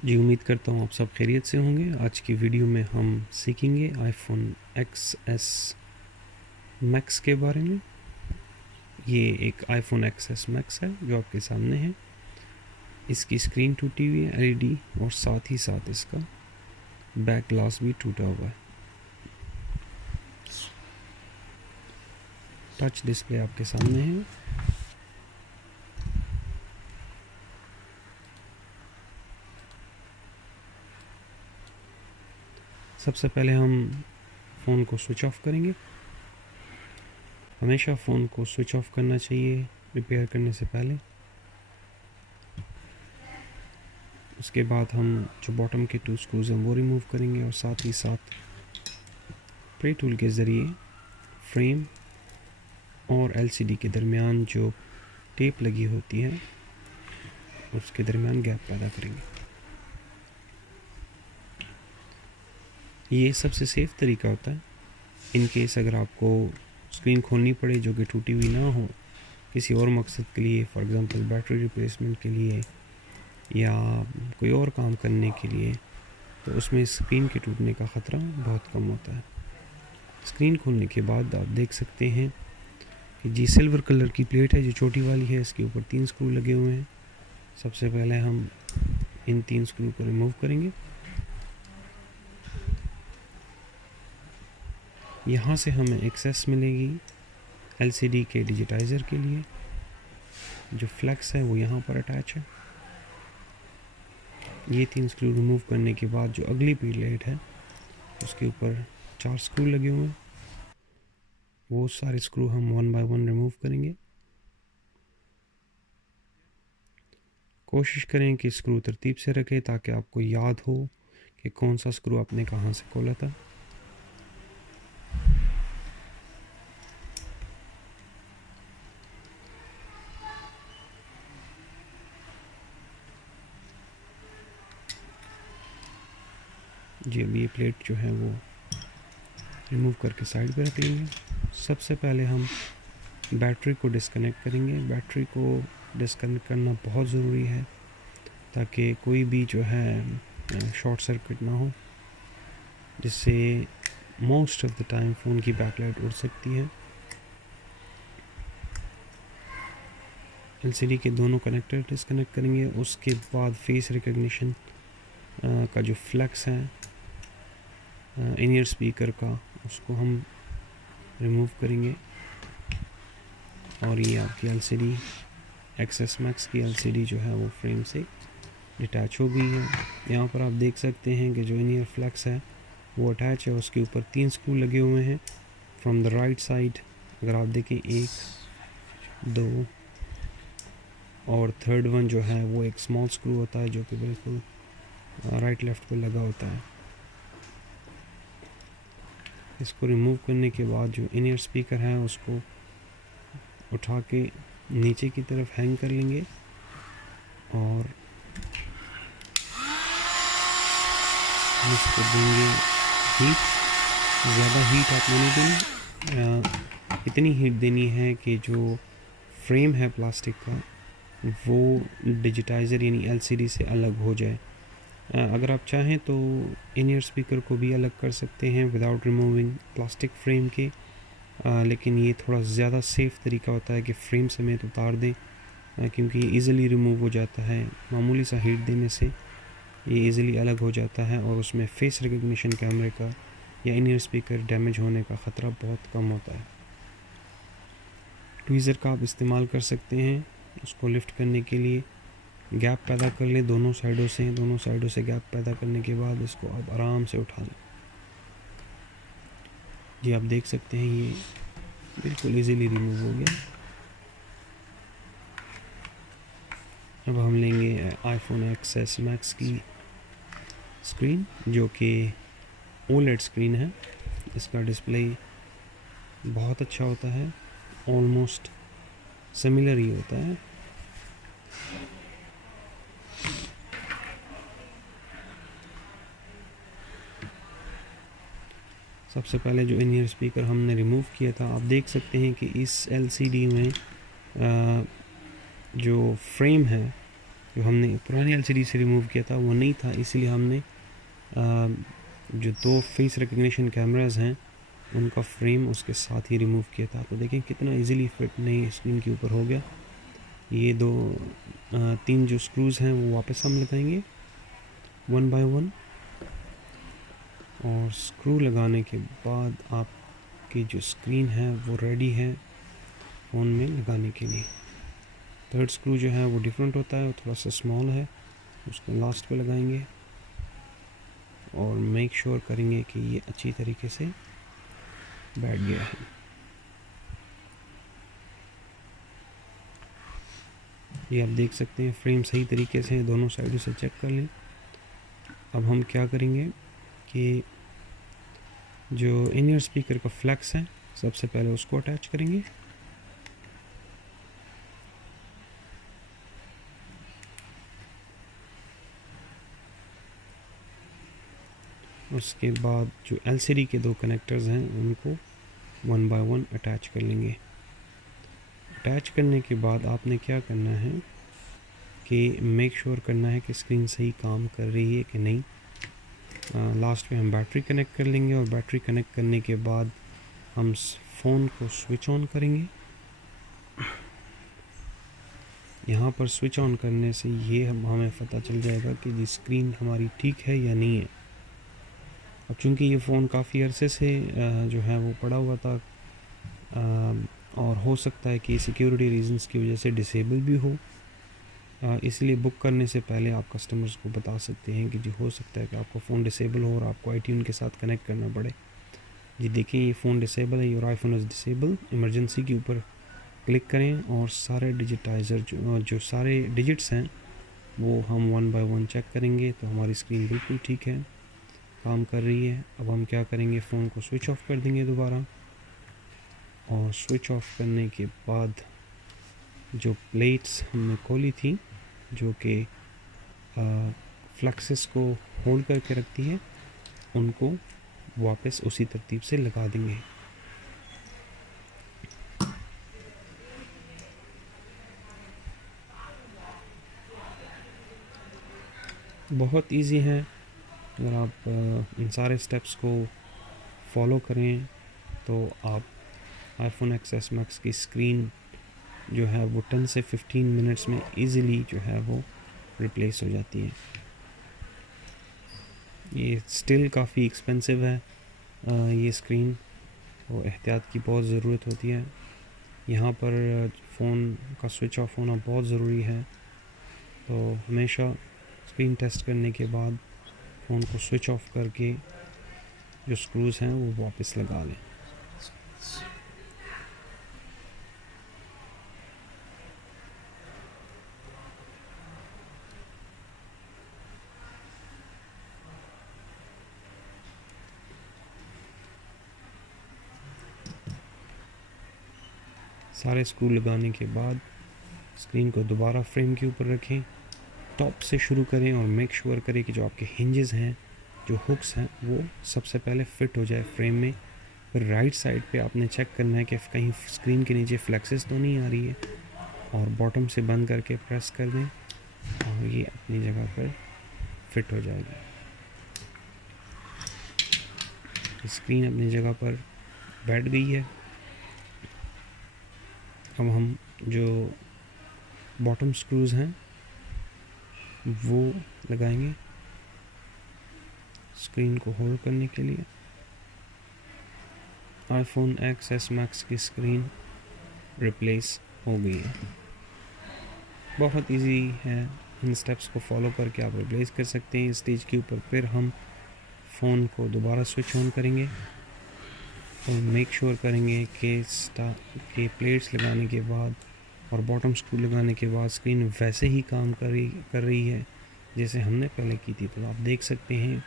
जी, उम्मीद करता हूँ आप सब खैरियत से होंगे। आज की वीडियो में हम सीखेंगे आईफोन XS मैक्स के बारे में। ये एक आईफोन XS मैक्स है जो आपके सामने है। इसकी स्क्रीन टूटी हुई है LED, और साथ ही साथ इसका बैक ग्लास भी टूटा हुआ है। टच डिस्प्ले आपके सामने है। सबसे पहले हम फ़ोन को स्विच ऑफ करेंगे। हमेशा फ़ोन को स्विच ऑफ करना चाहिए रिपेयर करने से पहले। उसके बाद हम जो बॉटम के 2 स्क्रूज़ हैं वो रिमूव करेंगे, और साथ ही साथ प्रे टूल के ज़रिए फ्रेम और LCD के दरमियान जो टेप लगी होती है उसके दरमियान गैप पैदा करेंगे। ये सबसे सेफ़ तरीका होता है। इन केस अगर आपको स्क्रीन खोलनी पड़े जो कि टूटी हुई ना हो, किसी और मकसद के लिए, फॉर एग्ज़ाम्पल बैटरी रिप्लेसमेंट के लिए या कोई और काम करने के लिए, तो उसमें स्क्रीन के टूटने का ख़तरा बहुत कम होता है। स्क्रीन खोलने के बाद आप देख सकते हैं कि जी सिल्वर कलर की प्लेट है जो छोटी वाली है, इसके ऊपर 3 स्क्रू लगे हुए हैं। सबसे पहले हम इन 3 स्क्रू को रिमूव करेंगे। यहाँ से हमें एक्सेस मिलेगी LCD के डिजिटाइज़र के लिए। जो फ्लैक्स है वो यहाँ पर अटैच है। ये 3 स्क्रू रिमूव करने के बाद जो अगली प्लेट है उसके ऊपर 4 स्क्रू लगे हुए हैं। वो सारे स्क्रू हम 1 बाय 1 रिमूव करेंगे। कोशिश करें कि स्क्रू तरतीब से रखें ताकि आपको याद हो कि कौन सा स्क्रू आपने कहाँ से खोला था। जी, अब ये प्लेट जो है वो रिमूव करके साइड पे रख लेंगे। सबसे पहले हम बैटरी को डिस्कनेक्ट करेंगे। बैटरी को डिस्कनेक्ट करना बहुत ज़रूरी है ताकि कोई भी जो है शॉर्ट सर्किट ना हो, जिससे most of the time phone की बैकलाइट उड़ सकती है। LCD के दोनों कनेक्टर डिस्कनेक्ट करेंगे। उसके बाद फेस रिकग्निशन का जो फ्लैक्स है इन ईयर स्पीकर का, उसको हम रिमूव करेंगे। और ये आपकी LCD XS मैक्स की LCD जो है वो फ्रेम से डिटैच हो गई है। यहाँ पर आप देख सकते हैं कि जो इन ईयर फ्लैक्स है वो अटैच है। उसके ऊपर 3 स्क्रू लगे हुए हैं फ्रॉम द राइट साइड। अगर आप देखें 1, 2 और थर्ड वन जो है वो एक स्मॉल स्क्रू होता है जो कि बिल्कुल राइट लेफ्ट पे लगा होता है। इसको रिमूव करने के बाद जो इन ईयर स्पीकर है उसको उठा के नीचे की तरफ हैंग कर लेंगे, और इसको देंगे हीट। ज़्यादा हीट आपने नहीं देनी, इतनी हीट देनी है कि जो फ्रेम है प्लास्टिक का वो डिजिटाइज़र यानी LCD से अलग हो जाए। अगर आप चाहें तो इन ईयर स्पीकर को भी अलग कर सकते हैं विदाउट रिमूविंग प्लास्टिक फ्रेम के, लेकिन ये थोड़ा ज़्यादा सेफ़ तरीका होता है कि फ्रेम समेत उतार दें, क्योंकि ईज़िली रिमूव हो जाता है। मामूली सा हीट देने से ये ईज़िली अलग हो जाता है, और उसमें फेस रिकग्निशन कैमरे का या इन ईयर स्पीकर डैमेज होने का ख़तरा बहुत कम होता है। ट्वीज़र का आप इस्तेमाल कर सकते हैं उसको लिफ्ट करने के लिए। गैप पैदा कर लें दोनों साइडों से गैप पैदा करने के बाद इसको आप आराम से उठा लें। जी, आप देख सकते हैं ये बिल्कुल इजीली रिमूव हो गया। अब हम लेंगे आईफोन XS मैक्स की स्क्रीन जो कि OLED स्क्रीन है। इसका डिस्प्ले बहुत अच्छा होता है, ऑलमोस्ट सिमिलर ही होता है। सबसे पहले जो इन ईयर स्पीकर हमने रिमूव किया था, आप देख सकते हैं कि इस LCD में जो फ्रेम है जो हमने पुरानी एलसीडी से रिमूव किया था वो नहीं था, इसीलिए हमने जो 2 फेस रिकग्निशन कैमरास हैं उनका फ्रेम उसके साथ ही रिमूव किया था। तो देखें कितना इजीली फिट नई स्क्रीन के ऊपर हो गया। ये 3 जो स्क्रूज़ हैं वो वापस हम लगाएंगे 1 बाय 1, और स्क्रू लगाने के बाद आपकी जो स्क्रीन है वो रेडी है फ़ोन में लगाने के लिए। थर्ड स्क्रू जो है वो डिफरेंट होता है, वो थोड़ा सा स्मॉल है, उसको लास्ट पे लगाएंगे और मेक श्योर करेंगे कि ये अच्छी तरीके से बैठ गया है। ये आप देख सकते हैं फ्रेम सही तरीके से दोनों साइडों से चेक कर लें। अब हम क्या करेंगे कि जो इन ईयर स्पीकर का फ्लैक्स है सबसे पहले उसको अटैच करेंगे। उसके बाद जो एलसीडी के 2 कनेक्टर्स हैं उनको 1 बाय 1 अटैच कर लेंगे। अटैच करने के बाद आपने क्या करना है कि मेक श्योर करना है कि स्क्रीन सही काम कर रही है कि नहीं। लास्ट में हम बैटरी कनेक्ट कर लेंगे और बैटरी कनेक्ट करने के बाद हम फ़ोन को स्विच ऑन करेंगे। यहाँ पर स्विच ऑन करने से ये हमें पता चल जाएगा कि जी स्क्रीन हमारी ठीक है या नहीं है। अब चूँकि ये फ़ोन काफ़ी अरसे से जो है वो पड़ा हुआ था और हो सकता है कि सिक्योरिटी रीजंस की वजह से डिसेबल भी हो, इसलिए बुक करने से पहले आप कस्टमर्स को बता सकते हैं कि जी हो सकता है कि आपका फ़ोन डिसेबल हो और आपको iTunes के साथ कनेक्ट करना पड़े। जी देखिए ये फ़ोन डिसेबल है, your iPhone is disable, emergency के ऊपर क्लिक करें और सारे डिजिटाइज़र जो सारे डिजिट्स हैं वो हम 1 बाय 1 चेक करेंगे। तो हमारी स्क्रीन बिल्कुल ठीक है, काम कर रही है। अब हम क्या करेंगे, फ़ोन को स्विच ऑफ कर देंगे दोबारा, और स्विच ऑफ करने के बाद जो प्लेट्स हमने खोली थी जो कि फ्लक्सेस को होल्ड करके रखती है उनको वापस उसी तरतीब से लगा देंगे। बहुत इजी है, अगर आप इन सारे स्टेप्स को फॉलो करें तो आप आईफोन XS Max की स्क्रीन जो है वो 10 से 15 मिनट्स में इजीली जो है वो रिप्लेस हो जाती है। ये स्टिल काफ़ी एक्सपेंसिव है ये स्क्रीन, और एहतियात की बहुत ज़रूरत होती है। यहाँ पर फ़ोन का स्विच ऑफ होना बहुत ज़रूरी है, तो हमेशा स्क्रीन टेस्ट करने के बाद फ़ोन को स्विच ऑफ करके जो स्क्रूज़ हैं वो वापस लगा लें। सारे स्क्रू लगाने के बाद स्क्रीन को दोबारा फ्रेम के ऊपर रखें, टॉप से शुरू करें और मेक श्योर करें कि जो आपके हिंजेस हैं, जो हुक्स हैं, वो सबसे पहले फिट हो जाए फ्रेम में। फिर राइट साइड पे आपने चेक करना है कि कहीं स्क्रीन के नीचे फ्लेक्सेस तो नहीं आ रही है, और बॉटम से बंद करके प्रेस कर दें और ये अपनी जगह पर फिट हो जाएगी। स्क्रीन अपनी जगह पर बैठ गई है। अब हम जो बॉटम स्क्रूज़ हैं वो लगाएंगे स्क्रीन को होल्ड करने के लिए। आईफोन XS Max की स्क्रीन रिप्लेस हो गई है। बहुत इजी है, इन स्टेप्स को फॉलो करके आप रिप्लेस कर सकते हैं। स्टेज के ऊपर फिर हम फ़ोन को दोबारा स्विच ऑन करेंगे और मेक श्योर करेंगे कि प्लेट्स लगाने के बाद और बॉटम स्क्रू लगाने के बाद स्क्रीन वैसे ही काम कर रही है जैसे हमने पहले की थी। तो आप देख सकते हैं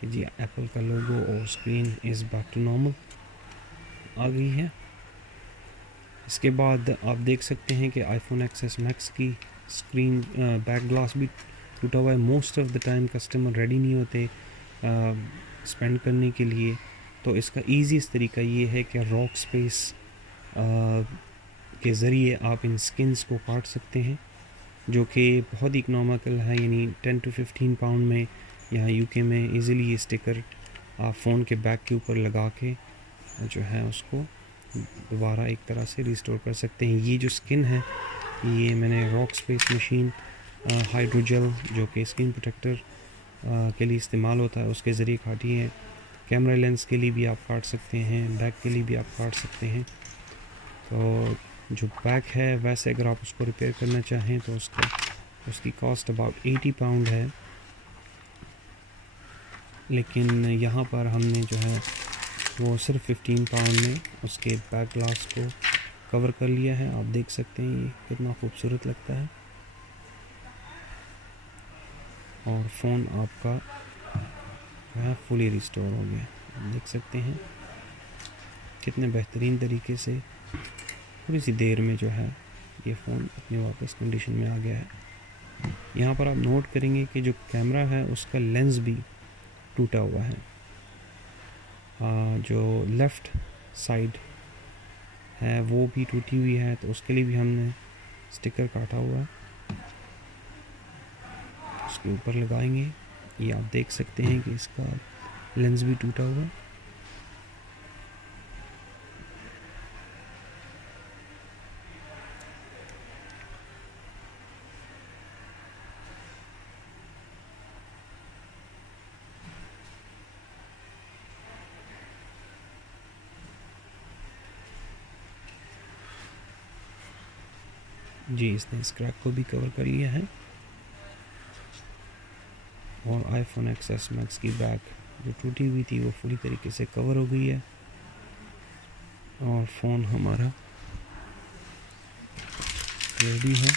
कि जी एप्पल का लोगो और screen is back to normal आ गई है। इसके बाद आप देख सकते हैं कि आईफोन XS Max की स्क्रीन बैक ग्लास भी टूटा हुआ है। Most of the time customer ready नहीं होते स्पेंड करने के लिए, तो इसका ईजीएस्ट तरीका ये है कि रॉक स्पेस के ज़रिए आप इन स्किन्स को काट सकते हैं। जो कि बहुत ही इकनॉमिकल है, यानी 10 to 15 पाउंड में यहाँ यूके में इजीली ये स्टिकर आप फ़ोन के बैक के ऊपर लगा के जो है उसको दोबारा एक तरह से रिस्टोर कर सकते हैं। ये जो स्किन है ये मैंने रॉक स्पेस मशीन हाइड्रोजेल जो कि स्किन प्रोटेक्टर के लिए इस्तेमाल होता है उसके ज़रिए काटी है। कैमरा लेंस के लिए भी आप काट सकते हैं, बैक के लिए भी आप काट सकते हैं। तो जो बैक है वैसे अगर आप उसको रिपेयर करना चाहें तो उसकी कॉस्ट अबाउट 80 पाउंड है, लेकिन यहाँ पर हमने जो है वो सिर्फ 15 पाउंड में उसके बैक ग्लास को कवर कर लिया है। आप देख सकते हैं ये कितना खूबसूरत लगता है और फ़ोन आपका जो है फुली रिस्टोर हो गया। आप देख सकते हैं कितने बेहतरीन तरीके से थोड़ी सी देर में जो है ये फ़ोन अपने वापस कंडीशन में आ गया है। यहाँ पर आप नोट करेंगे कि जो कैमरा है उसका लेंस भी टूटा हुआ है। जो लेफ़्ट साइड है वो भी टूटी हुई है, तो उसके लिए भी हमने स्टिकर काटा हुआ है, उसके ऊपर लगाएंगे। ये आप देख सकते हैं कि इसका लेंस भी टूटा हुआ है। जी, इसने इस क्रैक को भी कवर कर लिया है और आईफोन एक्सएस मैक्स की बैक जो टूटी हुई थी वो पूरी तरीके से कवर हो गई है और फ़ोन हमारा रेडी है।